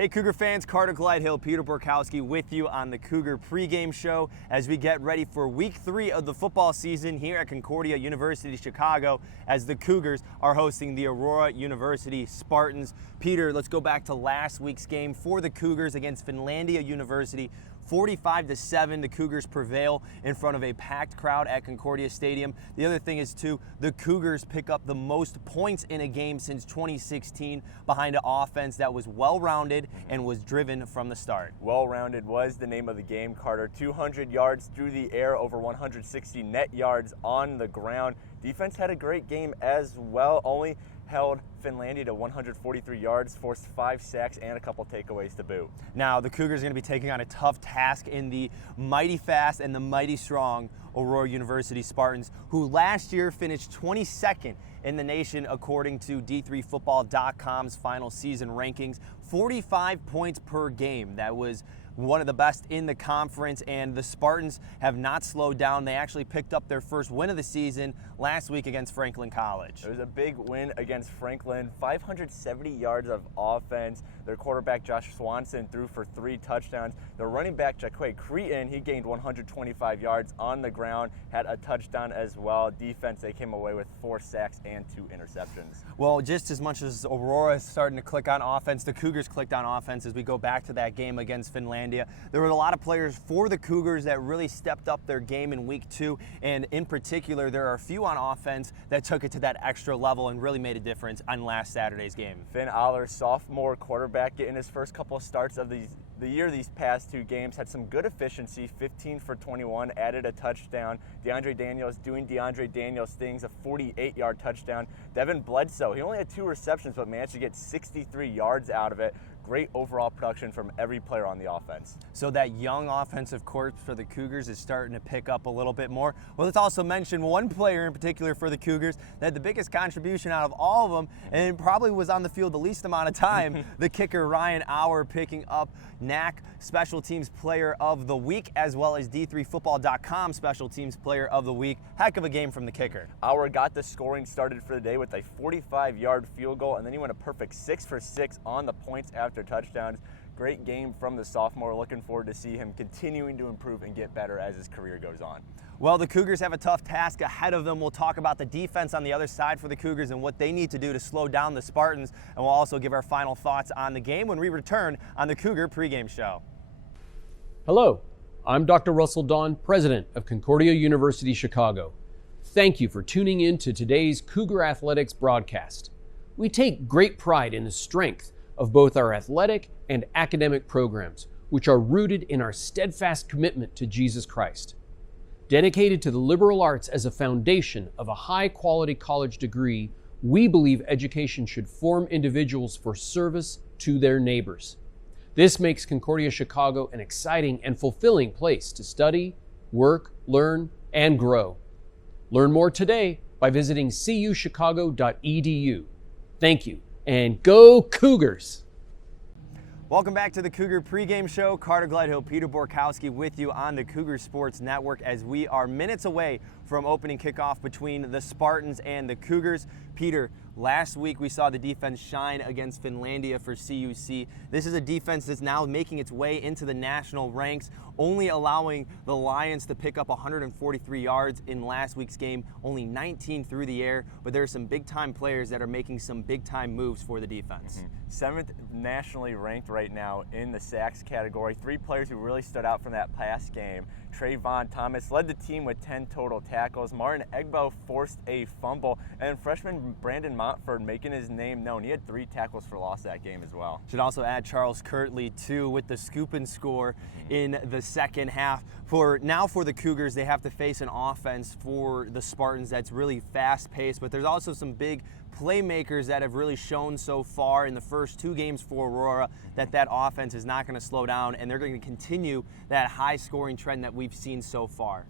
Hey Cougar fans, Carter Gledhill, Peter Borkowski with you on the Cougar Pregame Show as we get ready for week 3 of the football season here at Concordia University Chicago as the Cougars are hosting the Aurora University Spartans. Peter, let's go back to last week's game for the Cougars against Finlandia University. 45-7, the Cougars prevail in front of a packed crowd at Concordia Stadium. The other thing is, too, the Cougars pick up the most points in a game since 2016 behind an offense that was well-rounded and was driven from the start. Well-rounded was the name of the game, Carter. 200 yards through the air, over 160 net yards on the ground. Defense had a great game as well, only held Finlandia to 143 yards, forced 5 sacks and a couple takeaways to boot. Now, the Cougars are going to be taking on a tough task in the mighty fast and the mighty strong Aurora University Spartans, who last year finished 22nd in the nation according to D3Football.com's final season rankings. 45 points per game. That was one of the best in the conference, and the Spartans have not slowed down. They actually picked up their first win of the season last week against Franklin College. It was a big win against Franklin, 570 yards of offense. Their quarterback, Josh Swanson, threw for 3 touchdowns. Their running back, Jaquay Cretan, he gained 125 yards on the ground, had a touchdown as well. Defense, they came away with 4 sacks and 2 interceptions. Well, just as much as Aurora is starting to click on offense, the Cougars clicked on offense as we go back to that game against Finlandia. There were a lot of players for the Cougars that really stepped up their game in week 2, and in particular, there are a few on offense that took it to that extra level and really made a difference on last Saturday's game. Finn Aller, sophomore quarterback, getting his first couple of starts of the year these past 2 games, had some good efficiency, 15 for 21, added a touchdown. DeAndre Daniels doing DeAndre Daniels things, a 48-yard touchdown. Devin Bledsoe, he only had 2 receptions but managed to get 63 yards out of it. Great overall production from every player on the offense. So that young offensive corps for the Cougars is starting to pick up a little bit more. Well, let's also mention one player in particular for the Cougars that had the biggest contribution out of all of them and probably was on the field the least amount of time. The kicker, Ryan Auer, picking up NAC Special Teams Player of the Week as well as D3Football.com Special Teams Player of the Week. Heck of a game from the kicker. Auer got the scoring started for the day with a 45-yard field goal, and then he went a perfect 6 for 6 on the points after touchdowns. Great game from the sophomore. Looking forward to see him continuing to improve and get better as his career goes on. Well, the Cougars have a tough task ahead of them. We'll talk about the defense on the other side for the Cougars and what they need to do to slow down the Spartans, and we'll also give our final thoughts on the game when we return on the Cougar Pregame Show. Hello, I'm Dr. Russell Dawn, President of Concordia University Chicago. Thank you for tuning in to today's Cougar Athletics broadcast. We take great pride in the strength of both our athletic and academic programs, which are rooted in our steadfast commitment to Jesus Christ. Dedicated to the liberal arts as a foundation of a high-quality college degree, we believe education should form individuals for service to their neighbors. This makes Concordia Chicago an exciting and fulfilling place to study, work, learn, and grow. Learn more today by visiting cuchicago.edu. Thank you, and go Cougars! Welcome back to the Cougar Pregame Show. Carter Gledhill, Peter Borkowski with you on the Cougar Sports Network as we are minutes away from opening kickoff between the Spartans and the Cougars. Peter, last week we saw the defense shine against Finlandia for CUC. This is a defense that's now making its way into the national ranks, only allowing the Lions to pick up 143 yards in last week's game, only 19 through the air, but there are some big-time players that are making some big-time moves for the defense. 7th nationally ranked right now in the sacks category. 3 players who really stood out from that past game. Trayvon Thomas led the team with 10 total tackles. Martin Egbo forced a fumble, and freshman Brandon Montford making his name known. He had 3 tackles for loss that game as well. Should also add Charles Kirtley, too, with the scoop and score in the second half. For the Cougars, they have to face an offense for the Spartans that's really fast-paced, but there's also some big playmakers that have really shown so far in the first 2 games for Aurora that offense is not going to slow down, and they're going to continue that high-scoring trend that we've seen so far.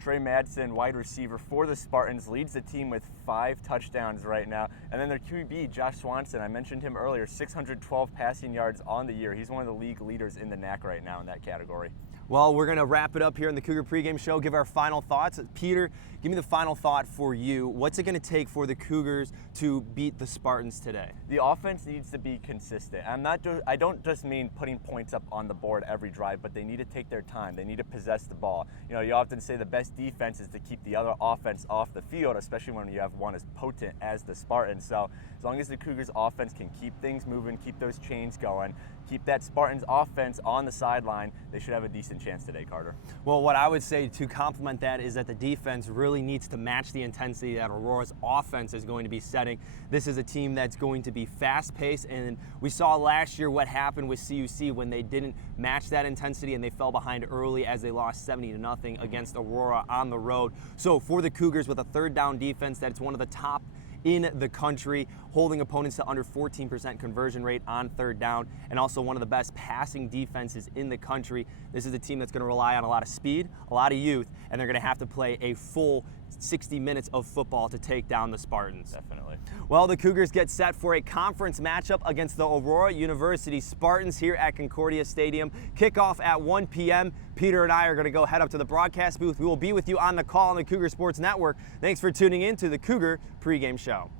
Trey Madsen, wide receiver for the Spartans, leads the team with 5 touchdowns right now. And then their QB, Josh Swanson, I mentioned him earlier, 612 passing yards on the year. He's one of the league leaders in the NAC right now in that category. Well, we're going to wrap it up here in the Cougar Pregame Show, give our final thoughts. Peter, give me the final thought for you. What's it going to take for the Cougars to beat the Spartans today? The offense needs to be consistent. I don't just mean putting points up on the board every drive, but they need to take their time. They need to possess the ball. You know, you often say the best defense is to keep the other offense off the field, especially when you have one as potent as the Spartans. So as long as the Cougars offense can keep things moving, keep those chains going, keep that Spartans offense on the sideline, they should have a decent chance today, Carter. Well, what I would say to complement that is that the defense really needs to match the intensity that Aurora's offense is going to be setting. This is a team that's going to be fast-paced, and we saw last year what happened with CUC when they didn't match that intensity and they fell behind early as they lost 70-0 against Aurora on the road. So for the Cougars, with a third down defense that's one of the top in the country, holding opponents to under 14% conversion rate on third down, and also one of the best passing defenses in the country. This is a team that's going to rely on a lot of speed, a lot of youth, and they're going to have to play a full 60 minutes of football to take down the Spartans. Definitely. Well, the Cougars get set for a conference matchup against the Aurora University Spartans here at Concordia Stadium. Kickoff at 1 p.m. Peter and I are going to go head up to the broadcast booth. We will be with you on the call on the Cougar Sports Network. Thanks for tuning in to the Cougar Pregame Show.